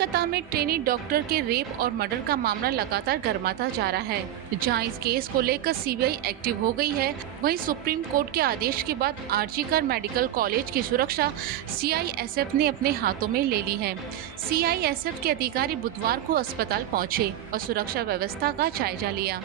कोलकाता में trainee doctor के rape और मर्डर का मामला लगातार गर्माता जा रहा है। जहां इस केस को लेकर सीबीआई एक्टिव हो गई है, वहीं सुप्रीम कोर्ट के आदेश के बाद आरजीकर मेडिकल कॉलेज की सुरक्षा सीआईएसएफ ने अपने हाथों में ले ली है। सीआईएसएफ के अधिकारी बुधवार को अस्पताल पहुंचे और सुरक्षा व्यवस्था का जायजा लिया।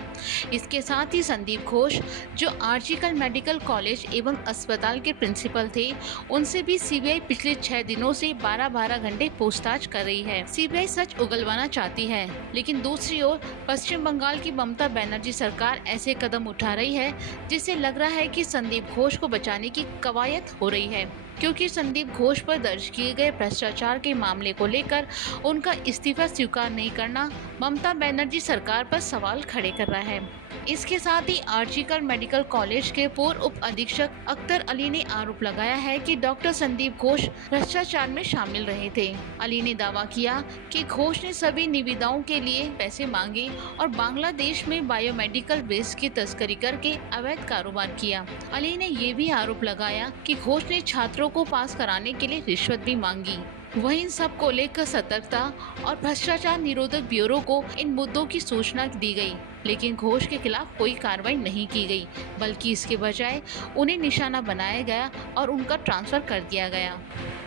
इसके साथ ही संदीप घोष, जो आरजीकर मेडिकल कॉलेज एवं अस्पताल के प्रिंसिपल थे, उनसे भी सीबीआई पिछले 6 दिनों से 12-12 घंटे पूछताछ कर रही है। सीबीआई सच उगलवाना चाहती है, लेकिन दूसरी ओर पश्चिम बंगाल की ममता बनर्जी सरकार ऐसे कदम उठा रही है जिससे लग रहा है कि संदीप घोष को बचाने की कवायद हो रही है, क्योंकि संदीप घोष पर दर्ज किए गए भ्रष्टाचार के मामले को लेकर उनका इस्तीफा स्वीकार नहीं करना ममता बनर्जी सरकार पर सवाल खड़े कर रहा है। इसके साथ ही आरजीकर मेडिकल कॉलेज के पूर्व उप अधीक्षक अख्तर अली ने आरोप लगाया है कि डॉक्टर संदीप घोष भ्रष्टाचार में शामिल रहे थे। अली ने दावा किया कि घोष ने सभी निविदाओं के लिए पैसे मांगे और बांग्लादेश में बायोमेडिकल वेस्ट की तस्करी करके अवैध कारोबार किया। अली ने ये भी आरोप लगाया कि घोष ने छात्रों को पास कराने के लिए रिश्वत भी मांगी। वहीं इन सब को लेकर सतर्कता और भ्रष्टाचार निरोधक ब्यूरो को इन मुद्दों की सूचना दी गई, लेकिन घोष के खिलाफ कोई कार्रवाई नहीं की गई, बल्कि इसके बजाय उन्हें निशाना बनाया गया और उनका ट्रांसफर कर दिया गया।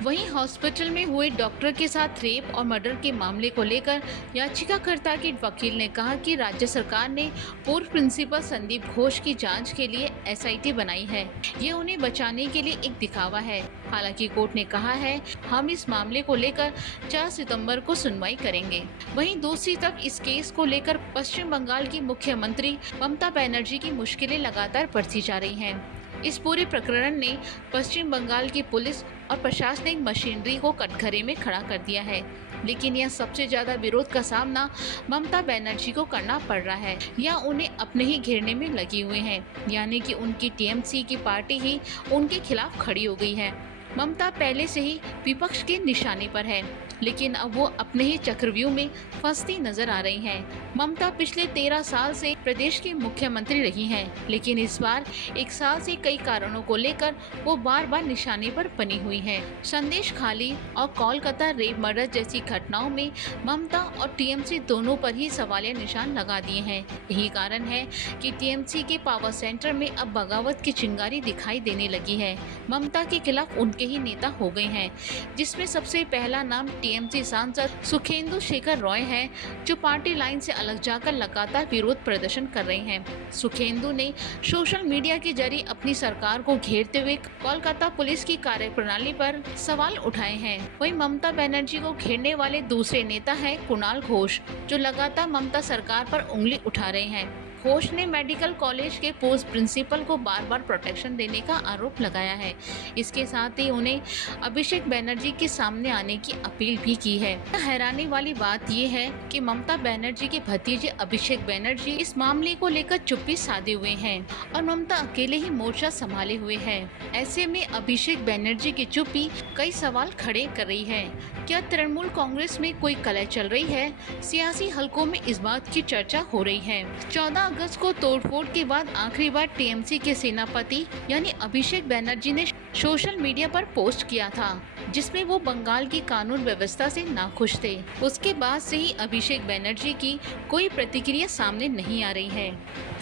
वहीं हॉस्पिटल में हुए डॉक्टर के साथ रेप और मर्डर के मामले को लेकर याचिकाकर्ता के वकील ने कहा कि राज्य सरकार ने पूर्व प्रिंसिपल संदीप घोष की जांच के लिए एसआईटी बनाई है। ये उन्हें बचाने के लिए एक दिखावा है। हालांकि कोर्ट ने कहा है, हम इस मामले को लेकर 4 सितंबर को सुनवाई करेंगे। वहीं दूसरी तरफ इस केस को लेकर पश्चिम बंगाल की मुख्यमंत्री ममता बनर्जी की मुश्किलें लगातार बढ़ती जा रही हैं। इस पूरे प्रकरण ने पश्चिम बंगाल की पुलिस और प्रशासनिक मशीनरी को कटघरे में खड़ा कर दिया है, लेकिन यह सबसे ज्यादा विरोध का सामना ममता बनर्जी को करना पड़ रहा है या उन्हें अपने ही घेरने में लगी हुए हैं, यानी कि उनकी टीएमसी की पार्टी ही उनके खिलाफ खड़ी हो गई है। ममता पहले से ही विपक्ष के निशाने पर है, लेकिन अब वो अपने ही चक्रव्यूह में फंसती नजर आ रही हैं। ममता पिछले 13 साल से प्रदेश की मुख्यमंत्री रही हैं, लेकिन इस बार 1 साल से कई कारणों को लेकर वो बार बार निशाने पर बनी हुई हैं। संदेश खाली और कोलकाता रेप मर्डर जैसी घटनाओं में ममता और टीएमसी दोनों पर ही सवालिया निशान लगा दिए हैं। यही कारण है कि टीएमसी के पावर सेंटर में अब बगावत की चिंगारी दिखाई देने लगी है। ममता के खिलाफ उनके ही नेता हो गए हैं, जिसमें सबसे पहला नाम टीएमसी सांसद सुखेंदु शेखर रॉय हैं, जो पार्टी लाइन से अलग जाकर लगातार विरोध प्रदर्शन कर रहे हैं। सुखेंदु ने सोशल मीडिया के जरिए अपनी सरकार को घेरते हुए कोलकाता पुलिस की कार्यप्रणाली पर सवाल उठाए हैं। वहीं ममता बनर्जी को घेरने वाले दूसरे नेता हैं कुणाल घोष, जो लगातार ममता सरकार पर उंगली उठा रहे हैं। घोष ने मेडिकल कॉलेज के पोस्ट प्रिंसिपल को बार बार प्रोटेक्शन देने का आरोप लगाया है। इसके साथ ही उन्हें अभिषेक बनर्जी के सामने आने की अपील भी की है। हैरानी वाली बात यह है कि ममता बनर्जी के भतीजे अभिषेक बनर्जी इस मामले को लेकर चुप्पी साधे हुए हैं और ममता अकेले ही मोर्चा संभाले हुए हैं। ऐसे में अभिषेक बनर्जी की चुप्पी कई सवाल खड़े कर रही है। क्या तृणमूल कांग्रेस में कोई कलह चल रही है? सियासी हलकों में इस बात की चर्चा हो रही है। 14 अगस्त को तोड़फोड़ के बाद आखिरी बार टीएमसी के सेनापति यानी अभिषेक बनर्जी ने सोशल मीडिया पर पोस्ट किया था, जिसमें वो बंगाल की कानून व्यवस्था से नाखुश थे। उसके बाद से ही अभिषेक बनर्जी की कोई प्रतिक्रिया सामने नहीं आ रही है।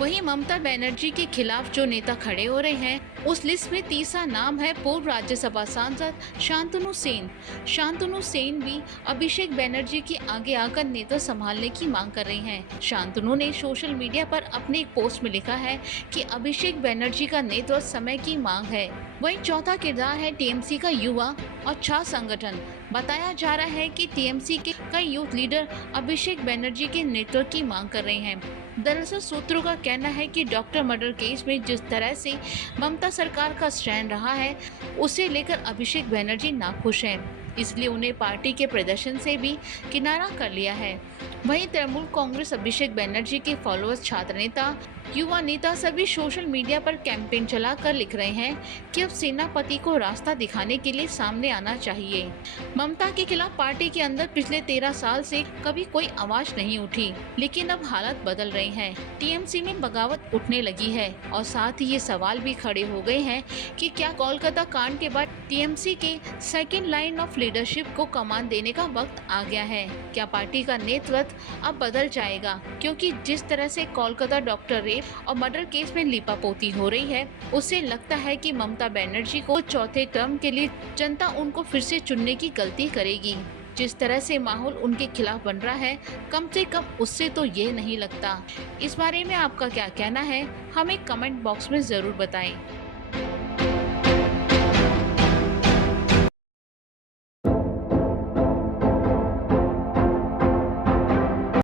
वहीं ममता बनर्जी के खिलाफ जो नेता खड़े हो रहे हैं, उस लिस्ट में तीसरा नाम है पूर्व राज्यसभा सांसद शांतनु सेन। शांतनु सेन भी अभिषेक बनर्जी के आगे आकर नेता संभालने की मांग कर रही हैं। शांतनु ने सोशल मीडिया पर अपने एक पोस्ट में लिखा है कि अभिषेक बनर्जी का नेतृत्व समय की मांग है। वहीं चौथा किरदार है टीएमसी का युवा और छात्र संगठन। बताया जा रहा है कि टीएमसी के कई यूथ लीडर अभिषेक बनर्जी के नेतृत्व की मांग कर रहे हैं। दरअसल सूत्रों का कहना है कि डॉक्टर मर्डर केस में जिस तरह से ममता सरकार का स्टैंड रहा है, उसे लेकर अभिषेक बनर्जी नाखुश हैं, इसलिए उन्हें पार्टी के प्रदर्शन से भी किनारा कर लिया है। वहीं तृणमूल कांग्रेस अभिषेक बनर्जी के फॉलोअर्स, छात्र नेता, युवा नेता सभी सोशल मीडिया पर कैंपेन चलाकर लिख रहे हैं कि अब सेनापति को रास्ता दिखाने के लिए सामने आना चाहिए। ममता के खिलाफ पार्टी के अंदर पिछले 13 साल से कभी कोई आवाज नहीं उठी, लेकिन अब हालत बदल रहे हैं। टीएमसी में बगावत उठने लगी है और साथ ही ये सवाल भी खड़े हो गए हैं कि क्या कोलकाता कांड के बाद टीएमसी के सेकेंड लाइन ऑफ लीडरशिप को कमान देने का वक्त आ गया है। क्या पार्टी का नेतृत्व अब बदल जाएगा? क्योंकि जिस तरह से कोलकाता डॉक्टर रेप और मर्डर केस में लीपापोती हो रही है, उससे लगता है कि ममता बनर्जी को चौथे टर्म के लिए जनता उनको फिर से चुनने की गलती करेगी। जिस तरह से माहौल उनके खिलाफ बन रहा है, कम से कम उससे तो ये नहीं लगता। इस बारे में आपका क्या कहना है? हमें कमेंट बॉक्स में जरूर बताएं।